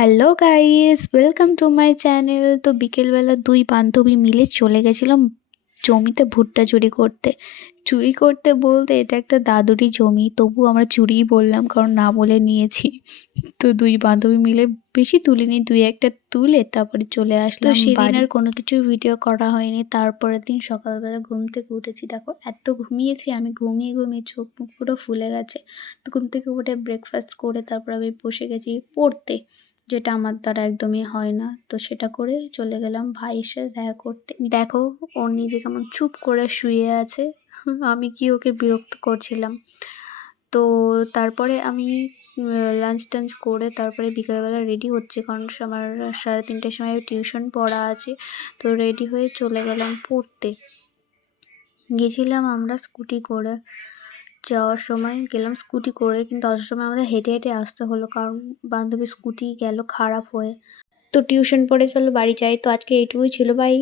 Hello guys, welcome to my channel. তো বিকেলবেলা দুই বান্ধবী মিলে চলে গেছিলাম জমিতে ভুট্টা চুরি করতে। চুরি করতে বলতে এটা একটা দাদুরই জমি, তবু আমরা চুরিই বললাম কারণ না বলে নিয়েছি। তো দুই বান্ধবী মিলে বেশি তুলিনি, দুই একটা তুলে তারপরে চলে আসলাম। তো সেদিন আর কোনো কিছু ভিডিও করা হয়নি। তারপরের দিন সকালবেলা ঘুম থেকে উঠেছি, দেখো এত ঘুমিয়েছি আমি, ঘুমিয়ে ঘুমিয়ে চোখ মুখ পুরো ফুলে গেছে। তো ঘুম থেকে উঠে ব্রেকফাস্ট করে তারপর আমি বসে গেছি পড়তে, যেটা আমার দ্বারা একদমই হয় না। তো সেটা করে চলে গেলাম ভাইয়ের সাথে দেখা করতে। দেখো ও নিজে কেমন চুপ করে শুয়ে আছে, আমি কি ওকে বিরক্ত করছিলাম। তো তারপরে আমি লাঞ্চ টাঞ্চ করে তারপরে বিকেলবেলা রেডি হচ্ছে, কারণ আমার 3:30টার সময় টিউশন পড়া আছে। তো রেডি হয়ে চলে গেলাম পড়তে। গেছিলাম আমরা স্কুটি করে, যাওয়ার সময় গেলাম স্কুটি করে, কিন্তু আসার সময় আমাদের হেঁটে হেঁটে আসতে হলো কারণ বান্ধবীর স্কুটি গেল খারাপ হয়ে। তো টিউশন পড়ে চলো বাড়ি যাই। তো আজকে এইটুকুই ছিল, বাই।